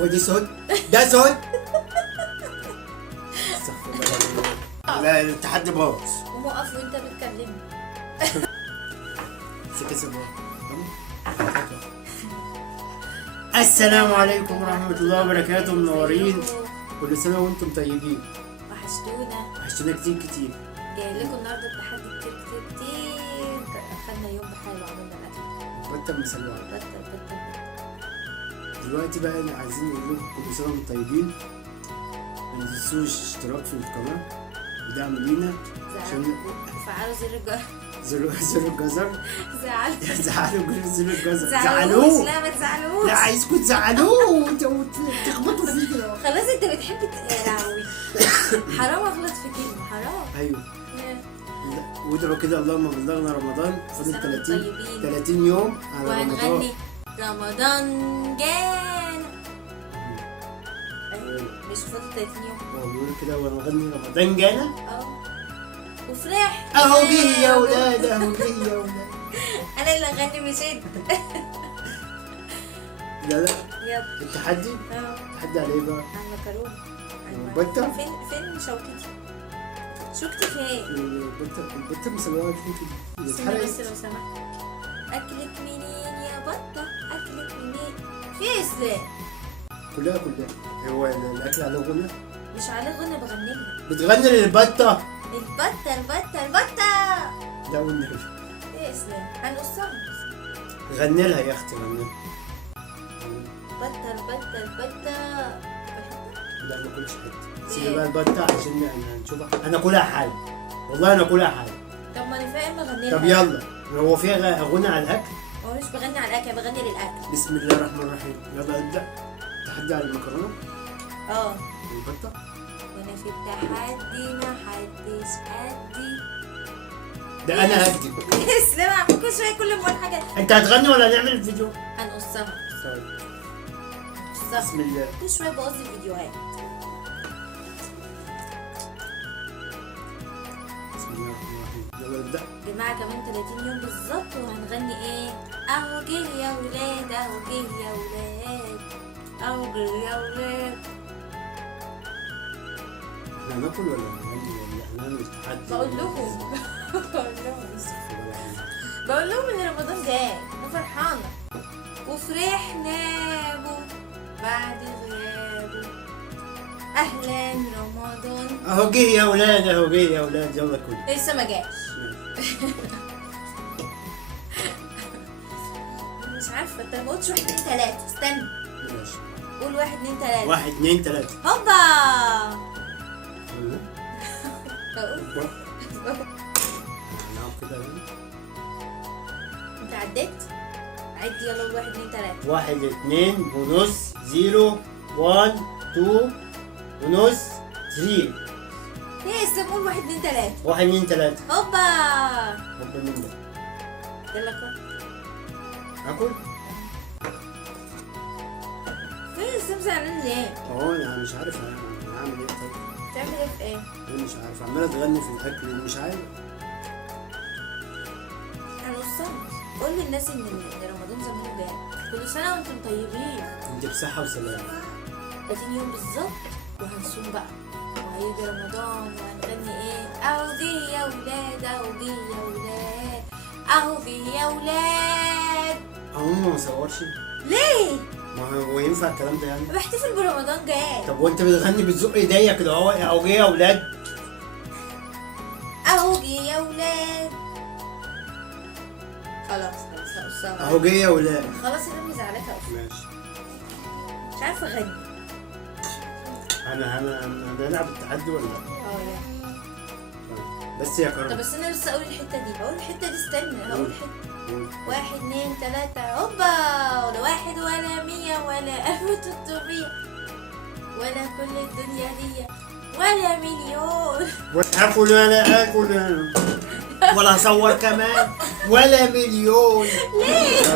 هو دي صوت؟ ده صوت؟ استغفر الله. لا التحدي باظ. قوم اقف وانت بتكلمني. كسب. السلام عليكم ورحمة الله وبركاته، منورين. كل سنة وانتم طيبين. وحشتونا كتير كتير. جاي لكم النهارده بتحدي كتير كتير كتير. خدنا يوم بحاله وعملنا الاكل. بطل مسلوع. بطل. دلوقتي بقى عايزين نقول لكم كل سنة وانتم طيبين. ما تنسوش اشتراك في القناة ودعم لينا عشان فعلوا زر الجرس. زر الجزر. زعلوا زر الجزر. زعلوه. لا ما تزعلوش. لا عايزكم تزعلوه وتخبطوا فيه كده. خلاص انت بتحب يا لهوي. حرام اغلط في كلمه، حرام. ايوه. وادعوا كده اللهم بلغنا رمضان. فاضل 30 طيبين. يوم على وهنغني رمضان جانا. ايوه مش فاضل 30 يوم. بيقولوا كده وهنغني رمضان جانا. وفرح اهو جه يا ولاد، اهو جه يا ولاد. انا اللي اغني مش انت. لا يلا التحدي. التحدي على ايه بقى؟ على المكرونه. بطة؟ فين شوكتي؟ شوكتي فين؟ البطة مسوية كده. استنى بس لو سمحت. اكلك منين يا بطه؟ اكلك منين؟ في اسلام كلها هو الاكل على غنى؟ مش عليه غنى، بغني لها. بتغني للبطة؟ البطه. لا والنبي. ايه اسلام؟ هنقصها. غني لها يا اختي، غني لها. البطه. لا ما كلش حته. سيبي بقى البطة عشان نشوفها. انا كلها حاجة والله، انا كلها حاجة. طب ما انا فاهم اغني لها. طب يلا، هو فيها غنى على الاكل؟ هو مش بغني على الاكل، بغني للاكل. بسم الله الرحمن الرحيم. يلا ابدا. تحدي على المكرونة. البطة. وانا في التحدي ما حدش قدي. ده انا هدي. اسلام كل شويه كل ما اقول حاجه. انت هتغني ولا هنعمل الفيديو؟ هنقصها. طيب. بسم الله. كل شويه بوظ الفيديوهات. بسم الله الرحمن الرحيم. يلا ابدا. يا جماعه كمان 30 يوم بالظبط وهنغني ايه؟ اهو جه يا ولاد، اهو جه يا ولاد، اهو جه يا ولاد. احنا هناكل ولا هنغني ولا احنا هنعمل التحدي؟ بقول لهم ان رمضان جاي، انا فرحانه وفرحنا بو بعد غيابه. اهلا رمضان. اهو جه يا ولاد، اهو جه يا ولاد. يلا كل. لسه ما جاش. مش عارفه انت ما قلتش 1 2 3. استنى. ماشي. قول 1 2 3. 1 2 3. هوبا. هنعمل كده يعني. انت عديت؟ عد يلا. 1 2 3. 1 2 ونص 0 1 2 ونص 3. ايه اسم؟ قول 1 2 3. 1 2 3. هوبا. هوبا مين ده؟ يلا كل. اكل؟ فين اسم زعلان ليه؟ انا مش عارف انا هعمل ايه. طيب تعمل ايه في ايه؟ انا مش عارف، عماله تغني في الاكل مش عارف. هنوصل. قول للناس ان رمضان زمانه جاي. كل سنه وانتم طيبين. انت بصحه وسلامه. 30 يوم بالظبط وهنصوم بقى وهيجي رمضان وهنغني ايه؟ اهو جه يا ولاد، اهو جه يا ولاد، اهو جه يا ولاد. ما صورش ليه؟ ما هو ينفع الكلام ده يعني؟ بحتفل برمضان جاي. طب وانت بتغني بتزق ايديا كده اهو جه يا ولاد. اهو جه يا ولاد. خلاص اهو جه يا ولاد. خلاص انا مزعلك اصلا. ماشي. مش عارفه اغني. انا هنلعب التحدي ولا لا؟ لا. بس يا كرم. طب بس انا لسه اقول الحته دي. استنى هقول حته. 1 2 3 هوبا. ولا 1 ولا 100 ولا 1300 ولا كل الدنيا دي ولا مليون. ولا اكل ولا اكل ولا اصور كمان ولا مليون. ليه؟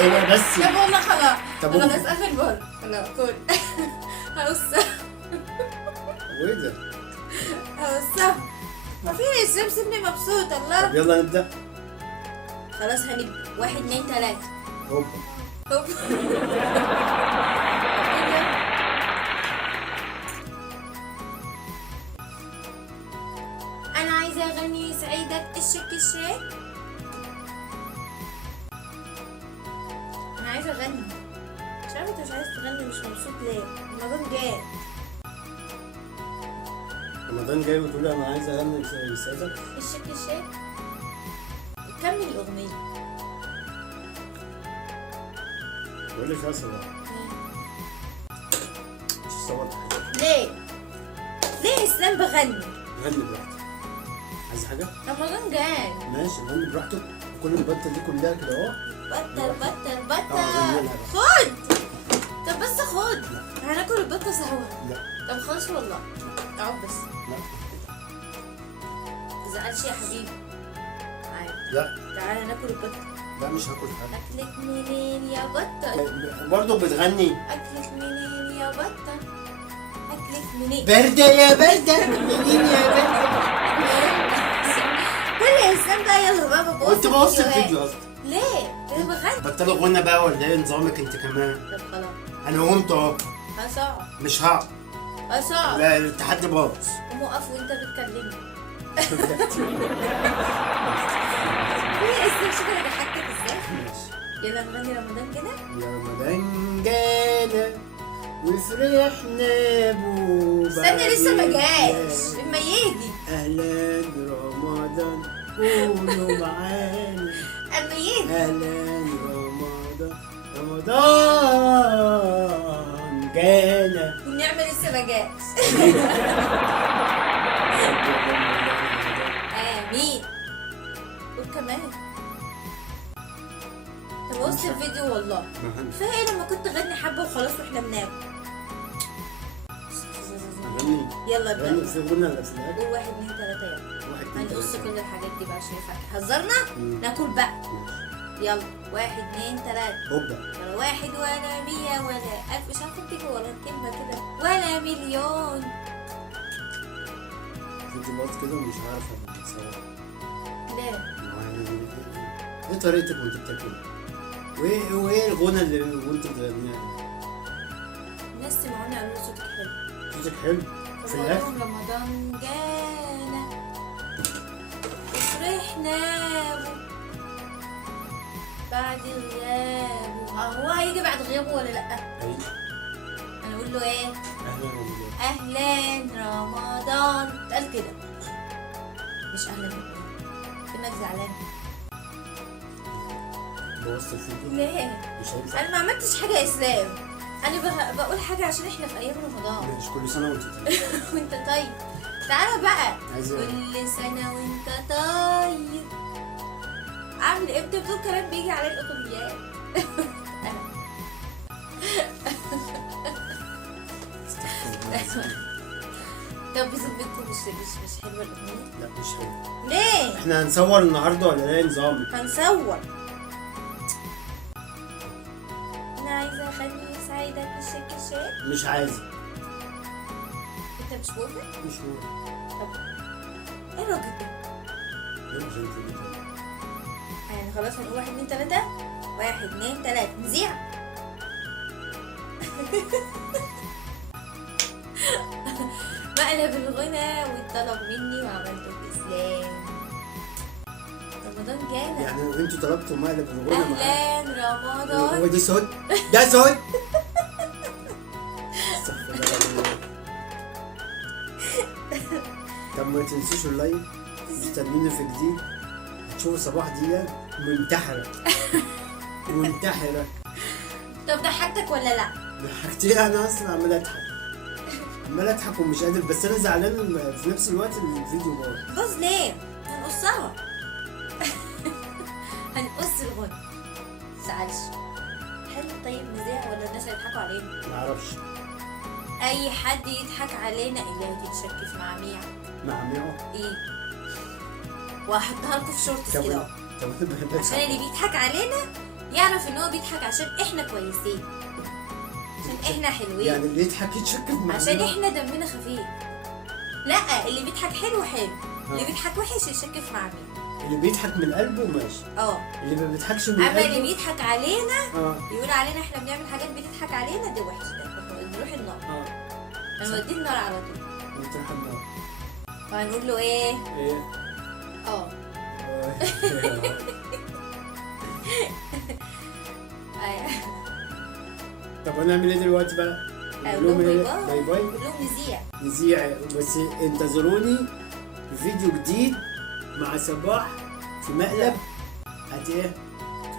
ايه بس. طب والله خلاص. طب خلاص قفل بول. خلاص كل. هوصل. وايه ده؟ هوصل. مفيش. سيبني مبسوط. الله. طب يلا نبدا. خلاص هنبدا. 1 2 3. هوبا. هوب. انا عايزه اغني يسعدك الشك الشاك. انا عايزه اغني. مش عارفه انت مش عايز تغني، مش مبسوط ليه؟ رمضان جاي. رمضان جاي وتقول انا عايز اغني يسعدك. الشك الشاك. كمل الاغنيه. بقول لك خلاص بقى. مش صور حاجه. ليه؟ ليه اسلام بغني؟ غني براحتك. عايز حاجه؟ رمضان جاي. ماشي غني براحتك. كل البطه دي كلها كده اهو. بطل بطل بطل. غني لها بقى. خد. طب بس خد. هناكل البطه سوا. لا. طب خلاص والله. اقعد بس. لا. تزعلش يا حبيبي. عادي. لا. تعالى ناكل البطه. لا مش هاكل حاجه. اكلك منين يا بطه؟ برضه بتغني. اكلك منين يا بطه؟ اكلك منين؟ برده يا برده منين يا برده. كل اسلام بقى يلا بابا بوظ وانت بوظت الفيديو اصلا. ليه؟ انا بغني. بطلوا غنى بقى ولا ايه نظامك انت كمان؟ طب خلاص. انا قمت اهو. خلاص اقعد. مش هقعد. خلاص اقعد. لا التحدي باظ. قوم وقف وانت بتكلمني. ليه اسلام شكلك ضحكتك ازاي؟ يلا نغني رمضان كده. يا رمضان جانا وفرحنا بو. استنى لسه ما جاش اما يجي. اهلا رمضان قولوا معانا. اما يجي. اهلا رمضان رمضان جانا. والنعمة لسه ما جاش. امين. وكمان طب وسط الفيديو والله كفايه ايه لما كنت تغني حبه وخلاص واحنا بناكل. غني. يلا غني ابدا. في غنى ولا في الأكل؟ قول 1 2 3 يلا. واحد اتنين هنقص تلاتة. كل الحاجات دي بقى عشان ينفع حذرنا. ناكل بقى. يلا 1 2 3. هوبا. ولا 1 ولا 100 ولا 1000. مش عارفه اكتب ولا الكلمه كده ولا مليون. فيديو باظ كده ومش عارف انا بتصور. ليه؟ ايه طريقتك وانت بتاكل؟ وايه الغنى اللي وانت بتغنيها؟ الناس سمعوني قالوا لي صوتك حلو. صوتك حلو في فبقول الاكل. لهم رمضان جانا وفرحنا بو بعد غيابه. هو هيجي بعد غيابه ولا لا؟ ايوه. انا اقول له ايه؟ اهلا رمضان. اهلا رمضان. اتقال كده مش اهلا رمضان. كأنك زعلان. بوظت الفيديو. ليه؟ مش هينفع. انا ما عملتش حاجه يا اسلام. انا بقول حاجه عشان احنا في ايام رمضان. ماشي كل سنه وانت طيب. وانت طيب. تعالى بقى. عايز ايه؟ كل سنه وانت طيب. عامل ايه؟ انت بتقول كلام بيجي على الاغنيات. طب بذمتكم مش حلوه الاغنيه؟ لا مش حلو. ليه؟ احنا هنصور النهارده ولا ايه نظامك؟ هنصور. انا عايزه اغني يسعدك الشك الشاك. مش عايز. انت مش موافق؟ مش هو. طب ايه الراجل ده؟ ليه مش انت؟ يعني خلاص هنقول 1 2 3. 1 2 3 نذيع. مقلب الغنى والطلب مني وعملته بإسلام. رمضان جانا. يعني انتوا طلبتوا مقلب الغنى معايا. اهلا رمضان. هو دي صوت؟ ده صوت؟ استغفر الله. طب ما تنسوش اللايك. مستنيين في جديد. هتشوفوا صباح دي منتحرة. منتحرة. طب ضحكتك ولا لا؟ ضحكتني انا اصلا عمال اضحك. عمال اضحك ومش قادر بس انا زعلان في نفس الوقت الفيديو باظ. باظ ليه؟ هنقصها. هنقص الغنى. متزعلش. حلو. طيب نذيع ولا الناس هيضحكوا علينا؟ معرفش. اي حد يضحك علينا اللي هتتشكف مع ميع. مع ميعو. ايه؟ وهحطها لكم في شورتس كده اهو. طب عشان اللي بيضحك علينا يعرف ان هو بيضحك عشان احنا كويسين. عشان احنا حلوين. يعني اللي يضحك يتشكف مع عشان ميعو. احنا دمنا خفيف. لا اللي بيضحك حلو حلو. اللي بيضحك وحش يشكف مع مين. اللي بيضحك من قلبه ماشي، اللي ما بيضحكش من اما قلبه اللي بيضحك علينا اه يقول علينا احنا بنعمل حاجات بتضحك علينا، ده وحش، ده نروح النار، هنوديه النار على طول. وتروح النار. وهنقول له ايه؟ ايه؟ أيوة. طب هنعمل ايه دلوقتي بقى؟ اقول لهم باي باي باي. اقول لهم نذيع. نذيع، بس انتظروني في فيديو جديد مع صباح في مقلب. ايه؟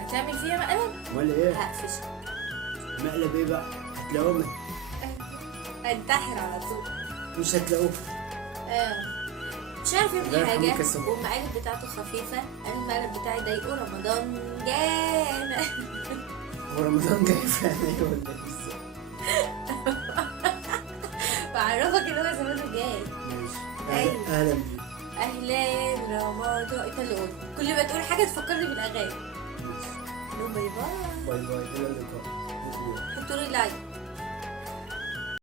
هتعمل فيها مقلب؟ امال ايه؟ هقفشك. مقلب ايه بقى؟ هتلاقوه هنتحر على طول. مش هتلاقوه. مش عارف الله يعمل يرحمه حاجة، كسبه. والمقالب بتاعته خفيفة. أنا المقلب بتاعي ضايقه، رمضان جانا. هو رمضان جاي فعلا ولا ازاي؟ بعرفك ان هو زمانه جاي. ماشي. أيوة. اهلا بيك. اهلا رمضان، انت اللي قلت، كل ما تقول حاجة تفكرني بالاغاني. ماشي. قول لهم باي باي. باي باي، الى اللقاء. حطوا لي لايك.